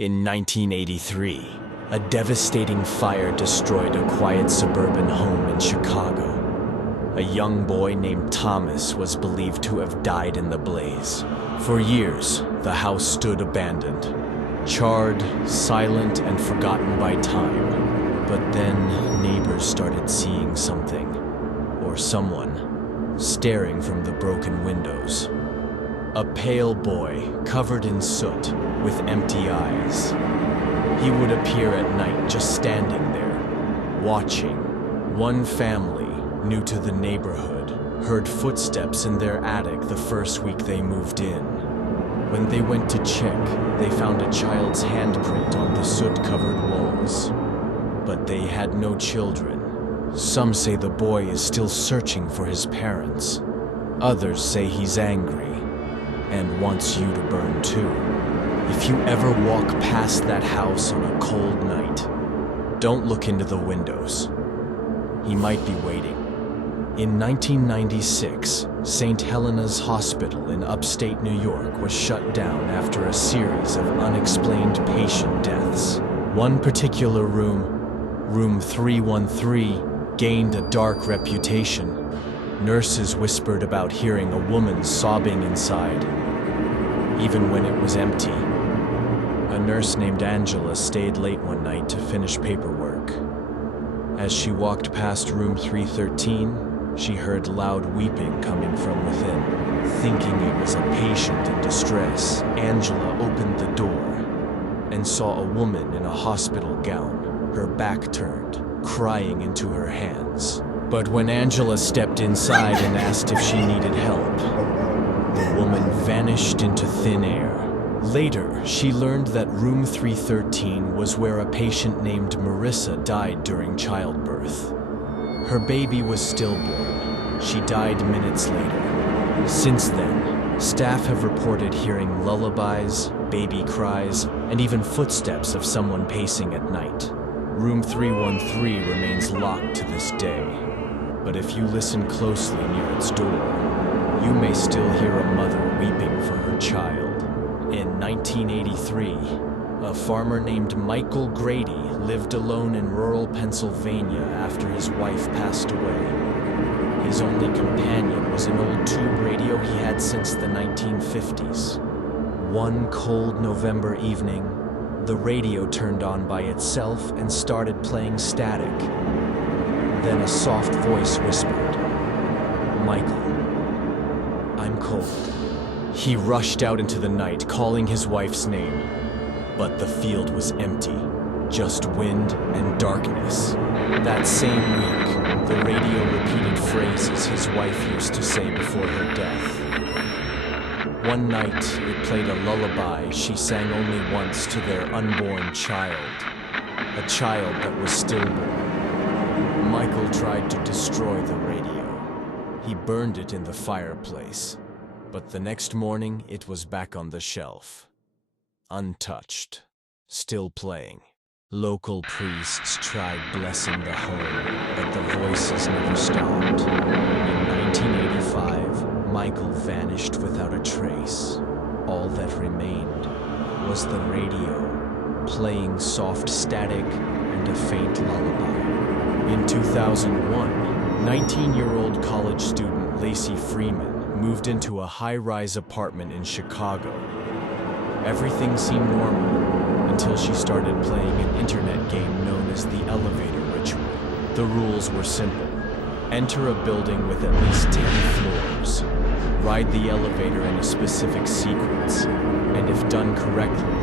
In 1983, a devastating fire destroyed a quiet suburban home in Chicago. A young boy named Thomas was believed to have died in the blaze. For years, the house stood abandoned, charred, silent, and forgotten by time. But then neighbors started seeing something, or someone, staring from the broken windows. A pale boy, covered in soot, with empty eyes. He would appear at night just standing there, watching. One family, new to the neighborhood, heard footsteps in their attic the first week they moved in. When they went to check, they found a child's handprint on the soot-covered walls. But they had no children. Some say the boy is still searching for his parents. Others say he's angry and wants you to burn too. If you ever walk past that house on a cold night, don't look into the windows. He might be waiting. In 1996, St. Helena's Hospital in upstate New York was shut down after a series of unexplained patient deaths. One particular room, room 313, gained a dark reputation. Nurses whispered about hearing a woman sobbing inside, even when it was empty. A nurse named Angela stayed late one night to finish paperwork. As she walked past room 313, she heard loud weeping coming from within. Thinking it was a patient in distress, Angela opened the door and saw a woman in a hospital gown, her back turned, crying into her hands. But when Angela stepped inside and asked if she needed help, the woman vanished into thin air. Later, she learned that room 313 was where a patient named Marissa died during childbirth. Her baby was stillborn. She died minutes later. Since then, staff have reported hearing lullabies, baby cries, and even footsteps of someone pacing at night. Room 313 remains locked to this day, but if you listen closely near its door, you may still hear a mother weeping for her child. In 1983, a farmer named Michael Grady lived alone in rural Pennsylvania after his wife passed away. His only companion was an old tube radio he had since the 1950s. One cold November evening, the radio turned on by itself and started playing static. Then a soft voice whispered, "Michael, I'm cold." He rushed out into the night, calling his wife's name. But the field was empty, just wind and darkness. That same week, the radio repeated phrases his wife used to say before her death. One night, it played a lullaby she sang only once to their unborn child, a child that was stillborn. Michael tried to destroy the radio. He burned it in the fireplace. But the next morning, it was back on the shelf. Untouched. Still playing. Local priests tried blessing the home, but the voices never stopped. In 1985, Michael vanished without a trace. All that remained was the radio, playing soft static and a faint lullaby. In 2001, 19-year-old college student Lacey Freeman moved into a high-rise apartment in Chicago. Everything seemed normal until she started playing an internet game known as the elevator ritual. The rules were simple. Enter a building with at least 10 floors. Ride the elevator in a specific sequence, and if done correctly,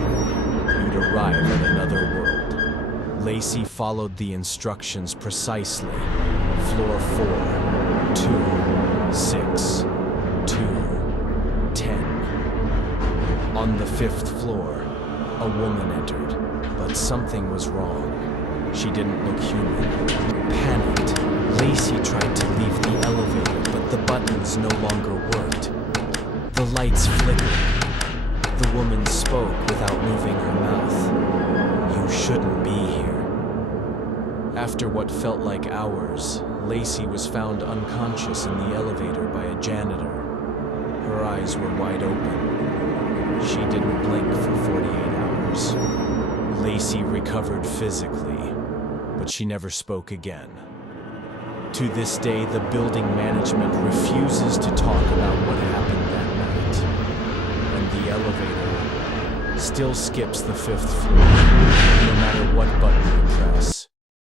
you'd arrive at another world. Lacey followed the instructions precisely. Floor 4, 2, 6, 2, 10. On the 5th floor, a woman entered, but something was wrong. She didn't look human. Panicked, Lacey tried to leave the elevator, but the buttons no longer worked. The lights flickered. The woman spoke without moving her mouth. "You shouldn't be here." After what felt like hours, Lacey was found unconscious in the elevator by a janitor. Her eyes were wide open. She didn't blink for 48 hours. Lacey recovered physically, but she never spoke again. To this day, the building management refuses to talk about what happened that night, and the elevator still skips the 5th floor, no matter what button you press.